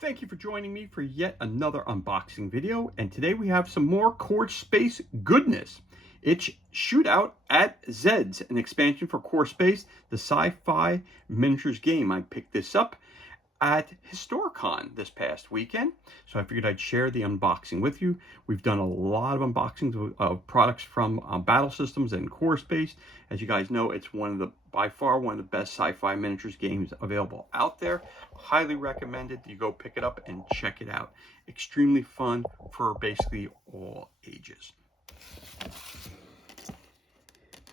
Thank you for joining me for yet another unboxing video, and today we have some more Core Space goodness. It's Shootout at Zed's, an expansion for Core Space, the sci-fi miniatures game. I picked this up at Historicon this past weekend, so I figured I'd share the unboxing with you. We've done a lot of unboxings of products from Battle Systems and Core Space. As you guys know, it's by far one of the best sci-fi miniatures games available out there. Highly recommended you go pick it up and check it out. Extremely fun for basically all ages.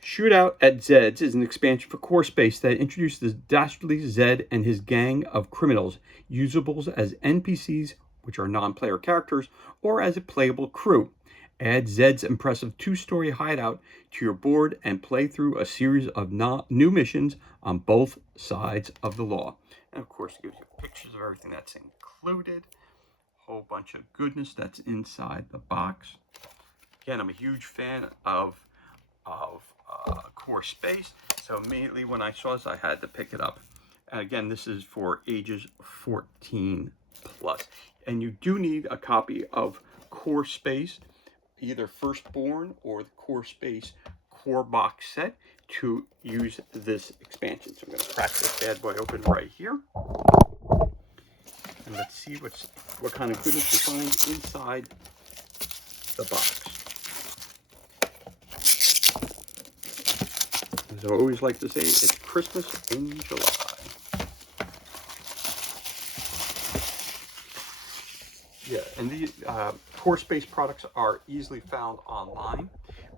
Shootout at Zed's is an expansion for Core Space that introduces dastardly Zed and his gang of criminals, usables as NPCs, which are non-player characters, or as a playable crew. Add Zed's impressive two-story hideout to your board and play through a series of new missions on both sides of the law. And of course, it gives you pictures of everything that's included. A whole bunch of goodness that's inside the box. Again, I'm a huge fan of Core Space, so immediately when I saw this, I had to pick it up. And again, this is for ages 14 plus, and you do need a copy of Core Space, either Firstborn or the Core Space Core box set, to use this expansion. So I'm going to crack this bad boy open right here, and let's see what kind of goodness you find inside the box. As I always like to say, it's Christmas in July. Yeah, and the Core Space products are easily found online,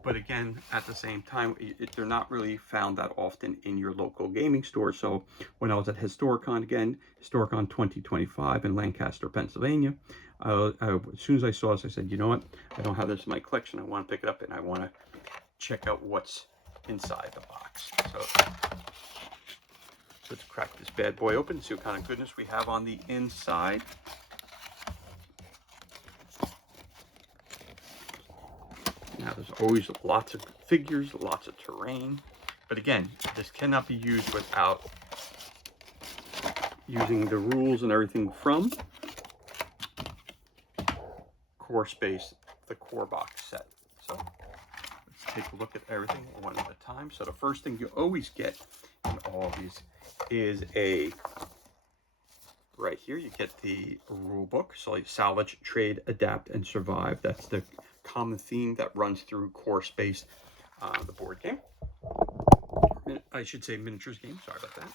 but again, at the same time, they're not really found that often in your local gaming store. So when I was at Historicon, again, Historicon 2025 in Lancaster, Pennsylvania, as soon as I saw this, I said, you know what? I don't have this in my collection. I want to pick it up, and I want to check out what's inside the box. So let's crack this bad boy open and see what kind of goodness we have on the inside. Now there's always lots of figures, lots of terrain, but again, this cannot be used without using the rules and everything from Core Space, the Core box set. So take a look at everything one at a time. So the first thing you always get in all of these is right here, you get the rule book. So like salvage, trade, adapt, and survive. That's the common theme that runs through Core Space, the board game. I should say miniatures game, sorry about that.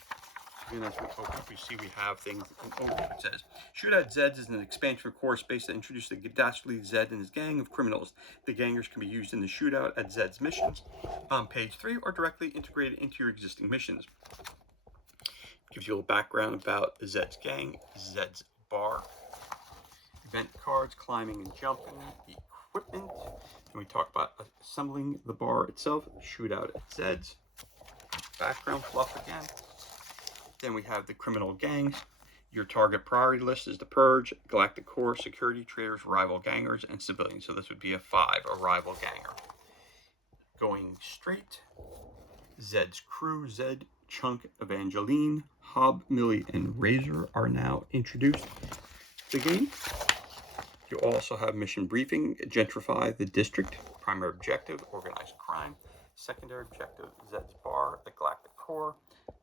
And as we open up, we see we have things. It says, Shootout Zed is an expansion for Core Space that introduces the dastardly Zed and his gang of criminals. The gangers can be used in the Shootout at Zed's missions on page 3 or directly integrated into your existing missions. It gives you a little background about Zed's gang, Zed's bar, event cards, climbing and jumping, equipment. And we talk about assembling the bar itself, Shootout at Zed's. Background fluff again. Then we have the criminal gangs. Your target priority list is the Purge, Galactic Core, Security, Traitors, Rival Gangers, and Civilians. So this would be a 5, a Rival Ganger. Going straight, Zed's crew, Zed, Chunk, Evangeline, Hob, Millie, and Razor are now introduced to the game. You also have mission briefing, gentrify the district, primary objective, organized crime, secondary objective, Zed's bar, the Galactic Core,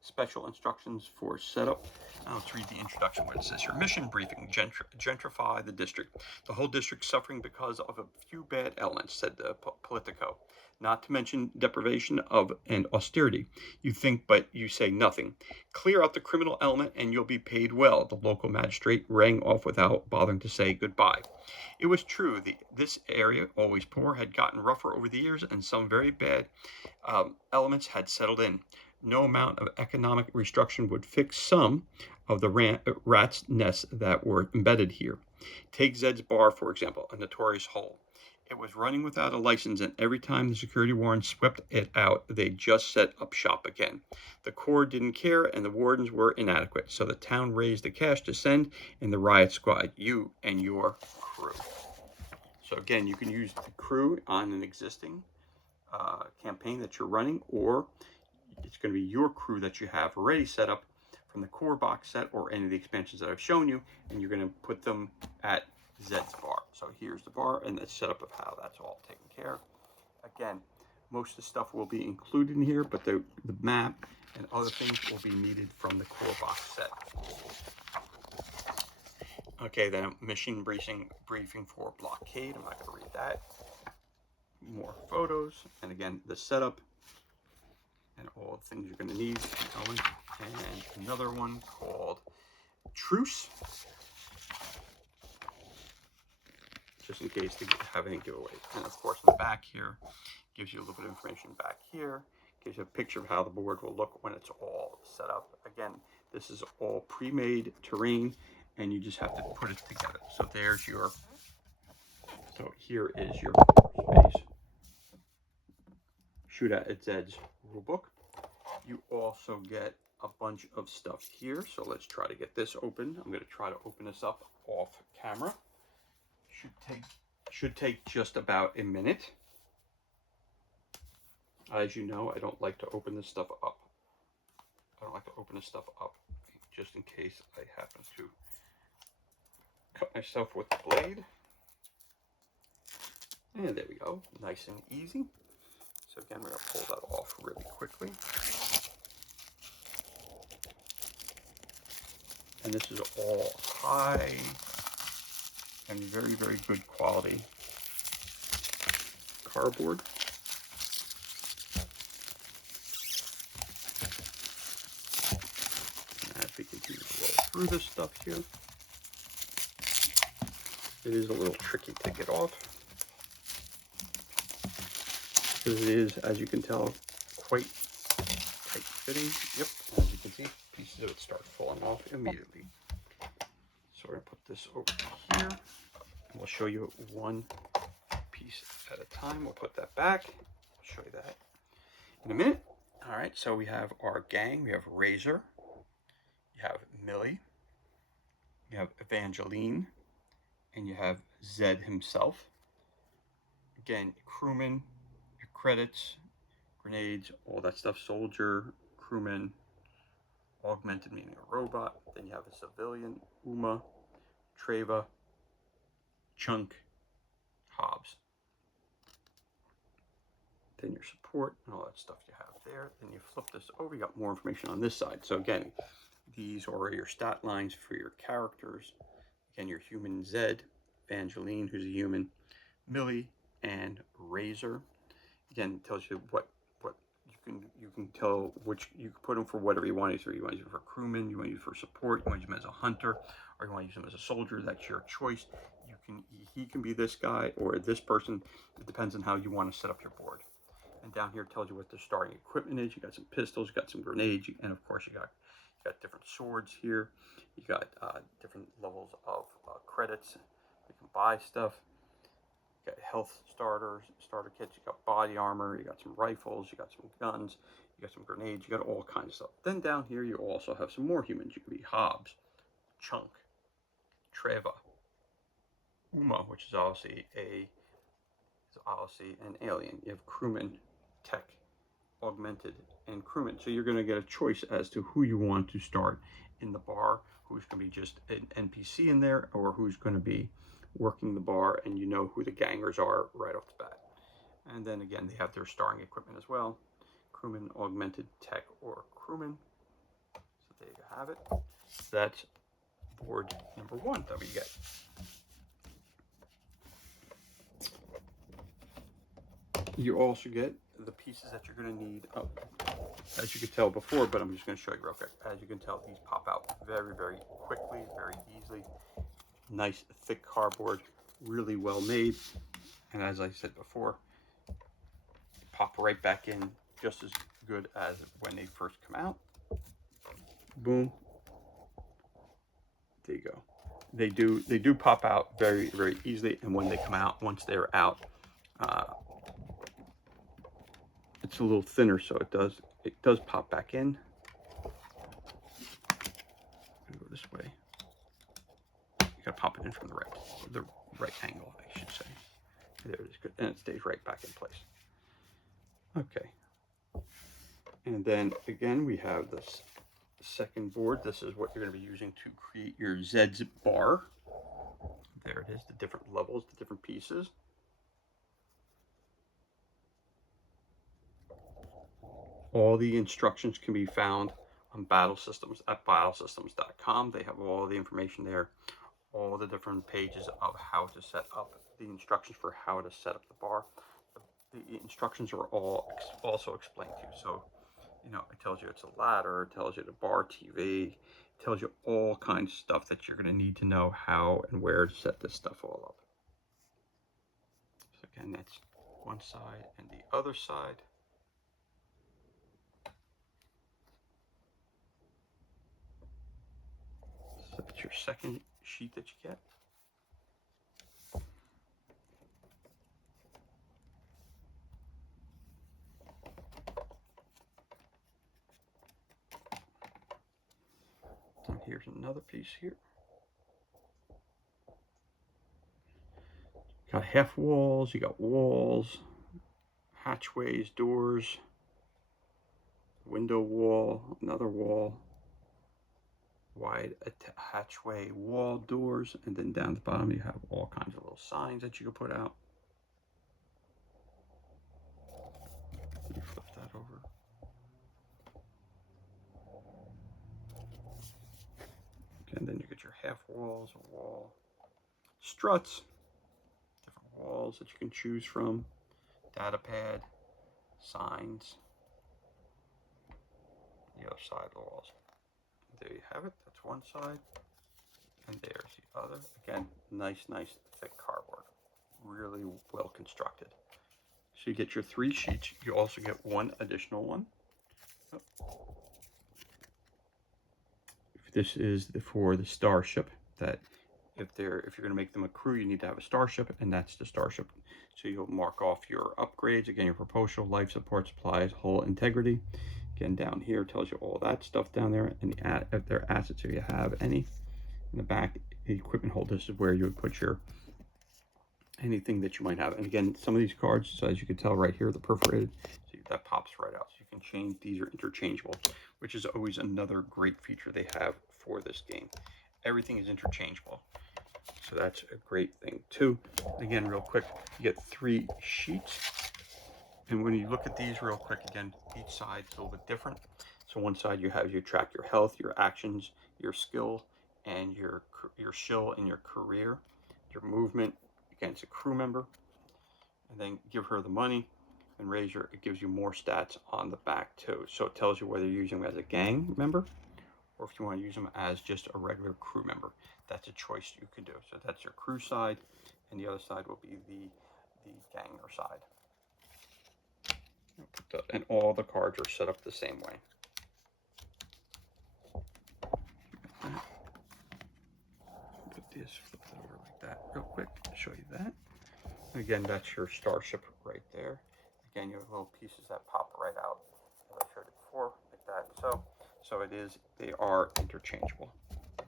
special instructions for setup. Now let's read the introduction where it says your mission briefing, gentrify the district. The whole district suffering because of a few bad elements, said the Politico. Not to mention deprivation of and austerity. You think, but you say nothing. Clear out the criminal element and you'll be paid well, the local magistrate rang off without bothering to say goodbye. It was true, this area, always poor, had gotten rougher over the years and some very bad elements had settled in. No amount of economic restriction would fix some of the rat's nests that were embedded here. Take Zed's bar, for example, a notorious hole. It was running without a license, and every time the security warden swept it out, they just set up shop again. The Corps didn't care, and the wardens were inadequate, so the town raised the cash to send in the riot squad, you and your crew. So again, you can use the crew on an existing campaign that you're running, or it's going to be your crew that you have already set up from the core box set or any of the expansions that I've shown you, and you're going to put them at Zed's bar. So here's the bar and the setup of how that's all taken care of. Again, most of the stuff will be included in here, but the map and other things will be needed from the core box set. Okay, then mission briefing for Blockade. I'm not going to read that. More photos, and again, the setup and all the things you're going to need. And another one called Truce, just in case they have any giveaways. And of course, in the back here, gives you a little bit of information back here. Gives you a picture of how the board will look when it's all set up. Again, this is all pre-made terrain, and you just have to put it together. So there's your, so here is your space Shootout at Zed's rulebook. You also get a bunch of stuff here. So let's try to get this open. I'm going to try to open this up off camera. Should take just about a minute. As you know, I don't like to open this stuff up. I don't like to open this stuff up just in case I happen to cut myself with the blade. And there we go, nice and easy. So again, we're going to pull that off really quickly. And this is all high and very, very good quality cardboard. And as we continue to roll through this stuff here, it is a little tricky to get off, because it is, as you can tell, quite tight fitting. Yep, as you can see, pieces of it start falling off immediately. So we're going to put this over here, and we'll show you one piece at a time. We'll put that back. I'll show you that in a minute. All right, so we have our gang. We have Razor, you have Millie, you have Evangeline, and you have Zed himself. Again, crewman, your credits, grenades, all that stuff. Soldier, crewman, augmented meaning a robot. Then you have a civilian, Uma, Treva, Chunk, Hobbs. Then your support and all that stuff you have there. Then you flip this over, you got more information on this side. So again, these are your stat lines for your characters. Again, your human Zed, Evangeline, who's a human, Millie, and Razor. Again, it tells you what you can tell which you can put them for whatever you want to use. You want to use them for crewman, you want to use them for support, you want to use them as a hunter, or you want to use them as a soldier. That's your choice. He can be this guy or this person. It depends on how you want to set up your board. And down here it tells you what the starting equipment is. You got some pistols, you got some grenades, and of course you got different swords here. You got different levels of credits. You can buy stuff. You got health starter kits. You got body armor. You got some rifles. You got some guns. You got some grenades. You got all kinds of stuff. Then down here you also have some more humans. You could be Hobbs, Chunk, Treva, Uma, which is obviously an alien. You have crewman, tech, augmented, and crewman. So you're going to get a choice as to who you want to start in the bar, who's going to be just an NPC in there, or who's going to be working the bar, and you know who the gangers are right off the bat. And then again, they have their starring equipment as well. Crewman, augmented, tech, or crewman. So there you have it. So that's board number one that we get. You also get the pieces that you're going to need. Oh, as you could tell before, but I'm just going to show you real quick. As you can tell, these pop out very, very quickly, very easily. Nice thick cardboard, really well made. And as I said before, pop right back in just as good as when they first come out. Boom. There you go. They do pop out very, very easily, and when they come out, once they're out, it's a little thinner, so it does pop back in. I'm gonna go this way. You gotta pop it in from the right angle, I should say. There it is, good, and it stays right back in place. Okay. And then again, we have this second board, this is what you're going to be using to create your Zed's bar. There it is, the different levels, the different pieces. All the instructions can be found on Battle Systems at battlesystems.com. They have all the information there, all the different pages of how to set up the instructions for how to set up the bar. The instructions are all also explained to you. So, you know, it tells you it's a ladder, it tells you the bar TV, it tells you all kinds of stuff that you're going to need to know how and where to set this stuff all up. So again, that's one side and the other side. So that's your second sheet that you get. And here's another piece here. Got half walls, you got walls, hatchways, doors, window wall, another wall, wide hatchway wall doors, and then down the bottom you have all kinds of little signs that you can put out. You flip that over. And then you get your half walls, a wall, struts, different walls that you can choose from, data pad, signs, the other side of the walls. There you have it, that's one side, and there's the other. Again, nice thick cardboard, really well constructed. So you get your 3 sheets. You also get one additional one. This is for the starship. That if you're going to make them a crew, you need to have a starship, and that's the starship. So you'll mark off your upgrades. Again, your propulsion, life support, supplies, hull integrity. Again, down here tells you all that stuff down there, and if there are assets, if you have any. In the back, the equipment holder, this is where you would put your anything that you might have. And again, some of these cards, so as you can tell right here, the perforated, so that pops right out. So you can change, these are interchangeable, which is always another great feature they have for this game. Everything is interchangeable. So that's a great thing too. Again, real quick, you get 3 sheets. And when you look at these real quick, again, each side is a little bit different. So one side you track your health, your actions, your skill, and your shill and your career, your movement against a crew member, and then give her the money and raise your, it gives you more stats on the back too. So it tells you whether you're using them as a gang member or if you want to use them as just a regular crew member. That's a choice you can do. So that's your crew side, and the other side will be the ganger side. And all the cards are set up the same way. Put this, flip it over like that real quick to show you that. Again, that's your starship right there. Again, you have little pieces that pop right out, as I showed it before, like that. So it is, they are interchangeable. So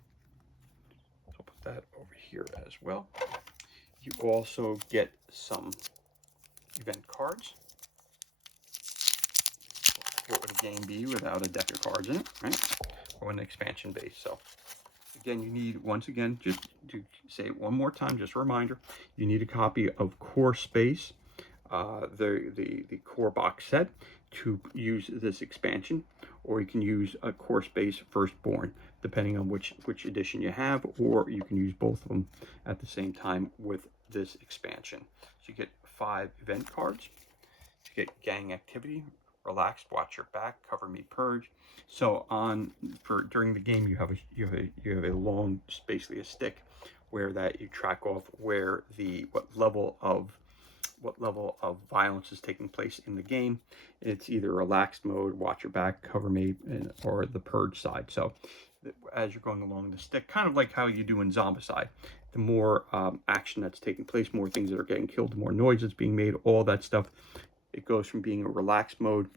I'll put that over here as well. You also get some event cards. What would a game be without a deck of cards in it, right? Or an expansion base. So again, you need, once again, just to say it one more time, just a reminder, you need a copy of Core Space, the core box set, to use this expansion, or you can use a Core Space Firstborn, depending on which edition you have, or you can use both of them at the same time with this expansion. So you get 5 event cards. You get gang activity, relaxed, watch your back, cover me, purge. So during the game, you have a long, basically a stick, where that you track off where what level of violence is taking place in the game. It's either relaxed mode, watch your back, cover me, or the purge side. So as you're going along the stick, kind of like how you do in Zombicide, the more action that's taking place, more things that are getting killed, the more noise that's being made, all that stuff. It goes from being a relaxed mode,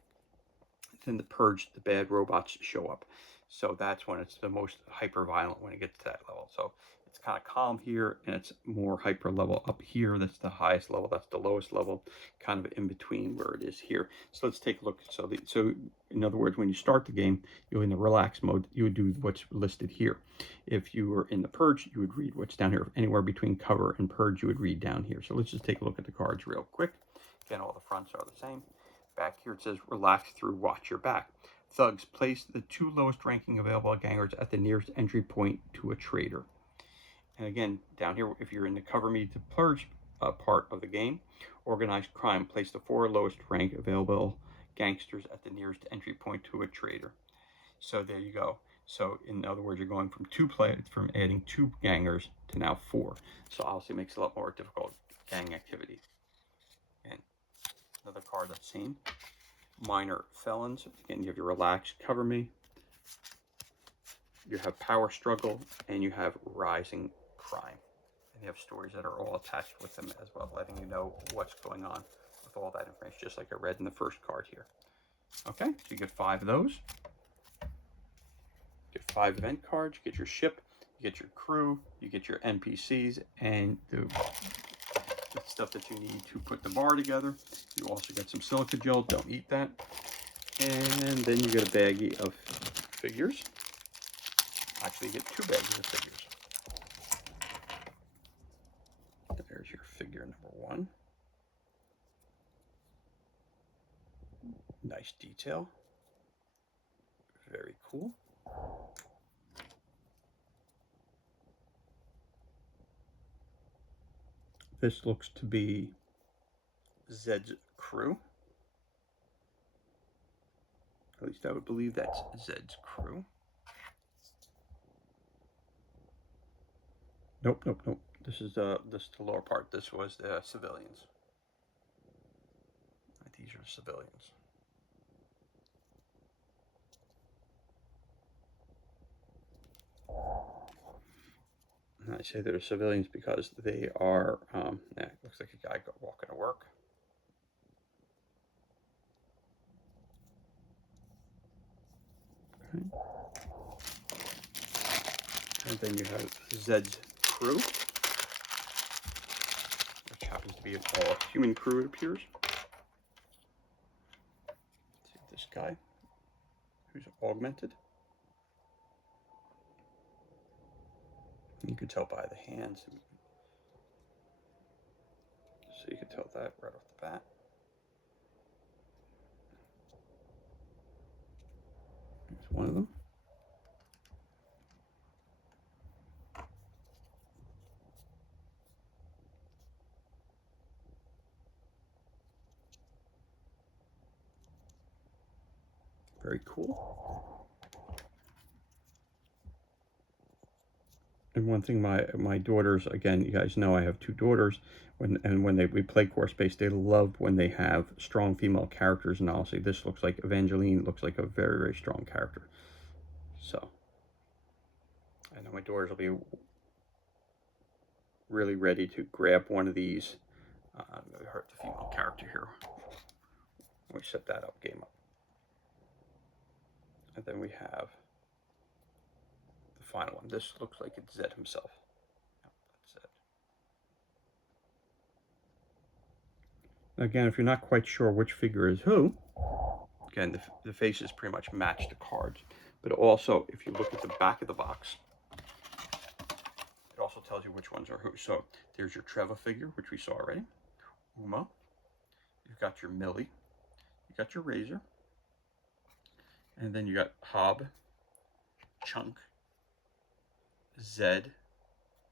then the purge, the bad robots show up. So that's when it's the most hyper violent when it gets to that level. So it's kind of calm here, and it's more hyper level up here. That's the highest level. That's the lowest level, kind of in between where it is here. So let's take a look. So in other words, when you start the game, you're in the relax mode. You would do what's listed here. If you were in the purge, you would read what's down here. Anywhere between cover and purge, you would read down here. So let's just take a look at the cards real quick. Again, all the fronts are the same. Back here it says relax through watch your back. Thugs, place the 2 lowest ranking available gangers at the nearest entry point to a trader. And again, down here, if you're in the cover me to purge part of the game, organized crime, place the 4 lowest rank available gangsters at the nearest entry point to a trader. So there you go. So in other words, you're going from adding 2 gangers to now 4. So obviously it makes it a lot more difficult gang activity. And another card that's seen. Minor felons. Again, you have your relax, cover me. You have power struggle, and you have rising crime. And you have stories that are all attached with them as well, letting you know what's going on with all that information, just like I read in the first card here. Okay, so you get 5 of those. You get 5 event cards, you get your ship, you get your crew, you get your NPCs, and the stuff that you need to put the bar together. You also get some silica gel, don't eat that. And then you get a baggie of figures. Actually, you get 2 bags of figures. There's your figure number 1. Nice detail. Very cool. This looks to be Zed's crew. At least I would believe that's Zed's crew. Nope. This is the lower part. This was the civilians. These are civilians. And I say they're civilians because they are, it looks like a guy walking to work. Okay. And then you have Zed's crew, which happens to be an all-human crew, it appears. See this guy, who's augmented. You can tell by the hands. So you can tell that right off the bat. Here's one of them. Very cool. And one thing, my daughters, again, you guys know I have 2 daughters, when we play course based, they love when they have strong female characters, and honestly, this looks like Evangeline looks like a very, very strong character. So I know my daughters will be really ready to grab one of these. I'm going to hurt the female character here. We set that up, game up. And then we have the final one. This looks like it's Zed himself. Yep, that's Zed. Again, if you're not quite sure which figure is who, again, the faces pretty much match the cards. But also, if you look at the back of the box, it also tells you which ones are who. So there's your Trevor figure, which we saw already. Uma. You've got your Millie. You got your Razor. And then you got Hob, Chunk, Zed,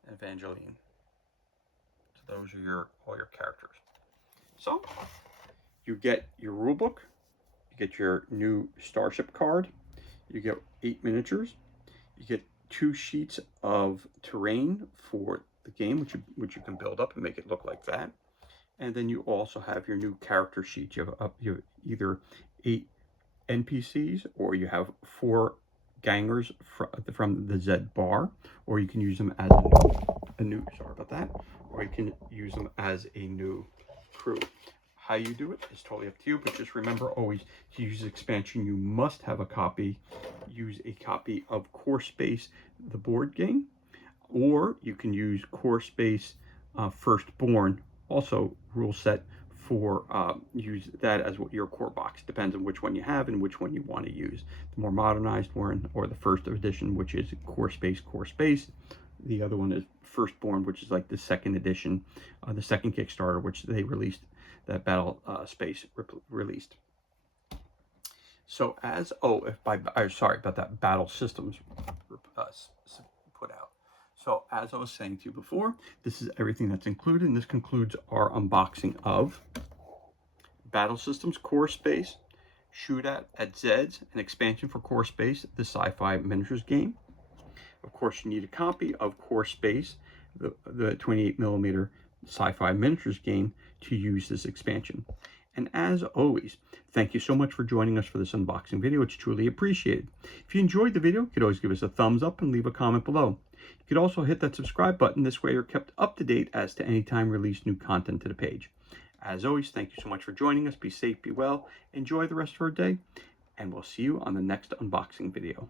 and Evangeline. So those are all your characters. So you get your rulebook, you get your new starship card, you get 8 miniatures, you get 2 sheets of terrain for the game, which you can build up and make it look like that. And then you also have your new character sheet. You have either 8 NPCs, or you have 4 gangers from the Zed bar, or you can use them as a new sorry about that, or you can use them as a new crew. How you do it is totally up to you, but just remember always to use expansion. You must have a copy. Use a copy of Core Space, the board game, or you can use Core Space Firstborn, also rule set for use that as what your core box. Depends on which one you have and which one you want to use. The more modernized one, or the first edition, which is Core Space. The other one is Firstborn, which is like the second edition, the second Kickstarter, which they released, that Battle Space released. So sorry about that, Battle Systems put out. So as I was saying to you before, this is everything that's included, and this concludes our unboxing of Battle Systems Core Space, Shootout at Zed's, an expansion for Core Space, the sci-fi miniatures game. Of course, you need a copy of Core Space, the 28mm sci-fi miniatures game, to use this expansion. And as always, thank you so much for joining us for this unboxing video. It's truly appreciated. If you enjoyed the video, you could always give us a thumbs up and leave a comment below. You could also hit that subscribe button. This way you're kept up to date as to any time release new content to the page. As always, thank you so much for joining us. Be safe, be well, enjoy the rest of our day, and we'll see you on the next unboxing video.